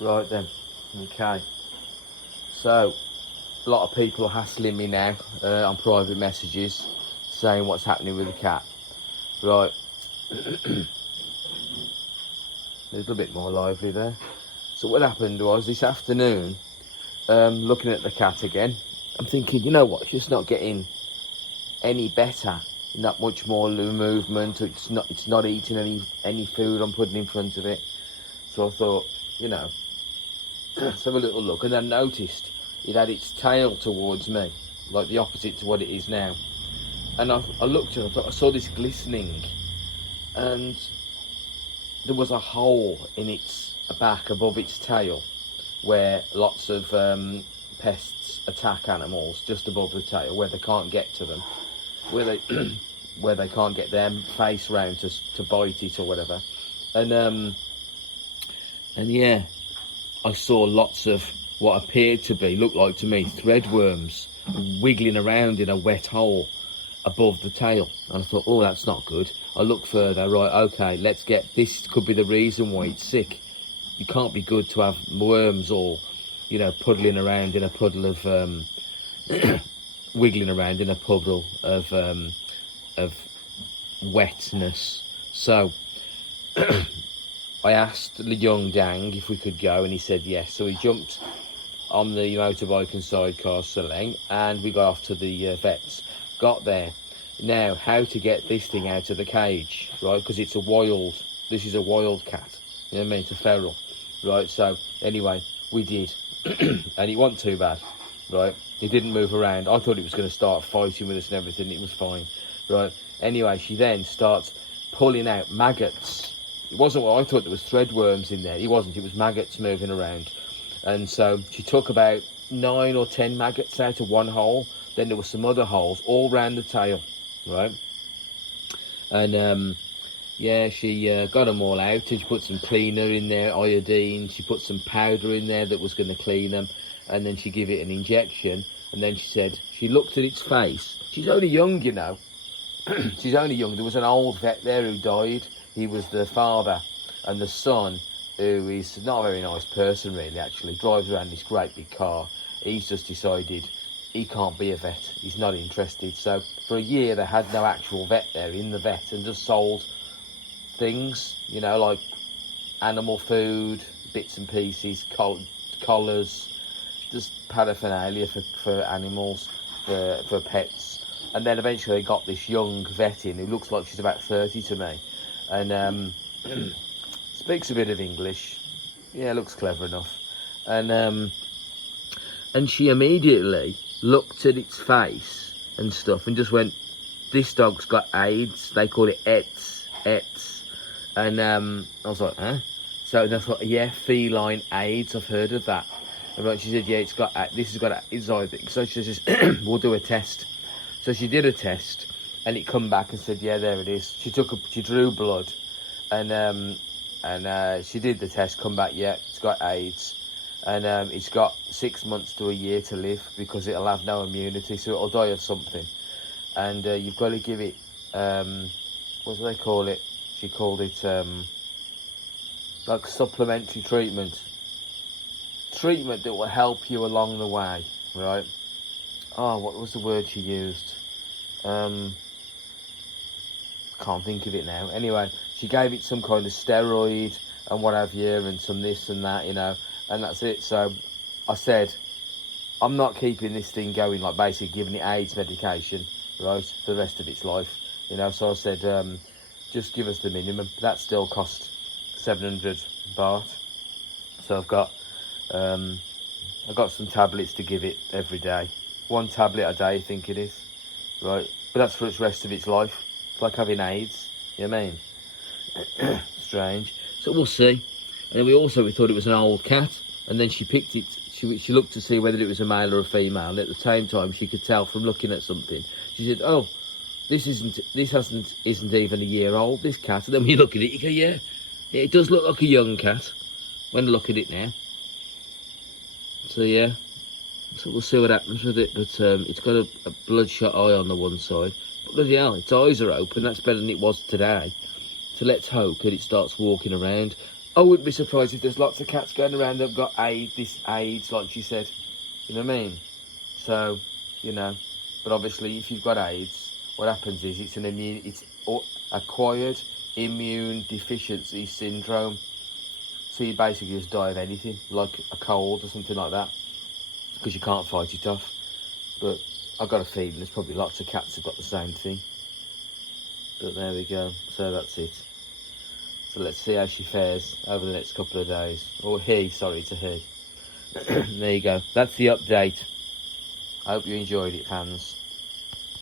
Right then, okay. So, a lot of people are hassling me now on private messages saying what's happening with the cat. Right, a little bit more lively there. So what happened was this afternoon, looking at the cat again, I'm thinking, you know what, it's just not getting any better. Not much more movement. It's not eating any food I'm putting in front of it. So I thought, you know, let's have a little look. And I noticed it had its tail towards me, like the opposite to what it is now. And I looked and I thought I saw this glistening, and there was a hole in its back above its tail where lots of pests attack animals, just above the tail where they can't get to them, where they where they can't get their face round to bite it or whatever. And yeah, I saw lots of what appeared to be, looked like to me, threadworms wiggling around in a wet hole above the tail. And I thought, oh, that's not good. I looked further, right, okay, let's get, this could be the reason why it's sick. It can't be good to have worms all, you know, puddling around in a puddle of, wiggling around in a puddle of wetness. So, I asked the young Dang if we could go, and he said yes. So we jumped on the motorbike and sidecar Seleng, and we got off to the vets. Got there. Now, how to get this thing out of the cage, right? Because it's this is a wild cat. You know what I mean? It's a feral, right? So, anyway, we did. And it wasn't too bad, right? It didn't move around. I thought it was going to start fighting with us and everything. It was fine, right? Anyway, she then starts pulling out maggots. It wasn't what I thought, there was threadworms in there. It wasn't, it was maggots moving around. And so she took about 9 or 10 maggots out of one hole. Then there were some other holes all round the tail, right? And yeah, she got them all out, and she put some cleaner in there, iodine. She put some powder in there that was going to clean them, and then she gave it an injection. And then she said, she looked at its face. She's only young, you know. She's only young. There was an old vet there who died. He was the father, and the son, who is not a very nice person really, actually, drives around this great big car. He's just decided he can't be a vet. He's not interested. So for a year they had no actual vet there in the vet, and just sold things, you know, like animal food, bits and pieces, collars, just paraphernalia for animals, for pets. And then eventually they got this young vet in who looks like she's about 30 to me, and speaks a bit of English. Yeah, looks clever enough. And she immediately looked at its face and stuff and just went, this dog's got AIDS. They call it ETS. And I was like, huh? So I thought, yeah, feline AIDS, I've heard of that. And she said, yeah, this has got AIDS. So she says, we'll do a test. So she did a test, and it come back and said, yeah, there it is. She drew blood, and she did the test, come back, yeah, it's got AIDS. And it's got 6 months to a year to live, because it'll have no immunity, so it'll die of something. And you've got to give it, what do they call it? She called it, like supplementary treatment. Treatment that will help you along the way, right? Oh, what was the word she used? Can't think of it now. Anyway, she gave it some kind of steroid and what have you, and some this and that, you know, and that's it. So I said, I'm not keeping this thing going, like basically giving it AIDS medication, right, for the rest of its life, you know. So I said, just give us the minimum. That still cost 700 baht. So I've got some tablets to give it every day. 1 tablet a day, I think it is, right? But that's for the rest of its life. It's like having AIDS, you know what I mean? Strange. So we'll see. And then we thought it was an old cat, and then she picked it. She looked to see whether it was a male or a female, and at the same time she could tell from looking at something. She said, "Oh, this isn't even a year old, this cat." And then when you look at it, you go, "Yeah, it does look like a young cat." When I look at it now. So yeah. So we'll see what happens with it, but it's got a bloodshot eye on the one side. But bloody hell, its eyes are open. That's better than it was today. So let's hope that it starts walking around. I wouldn't be surprised if there's lots of cats going around that've got AIDS, like she said. You know what I mean? So, you know, but obviously, if you've got AIDS, what happens is it's acquired immune deficiency syndrome. So you basically just die of anything, like a cold or something like that, because you can't fight it off. But I've got a feeling there's probably lots of cats that got the same thing. But there we go. So that's it. So let's see how she fares over the next couple of days. Or he, sorry, it's a he. There you go. That's the update. I hope you enjoyed it, fans.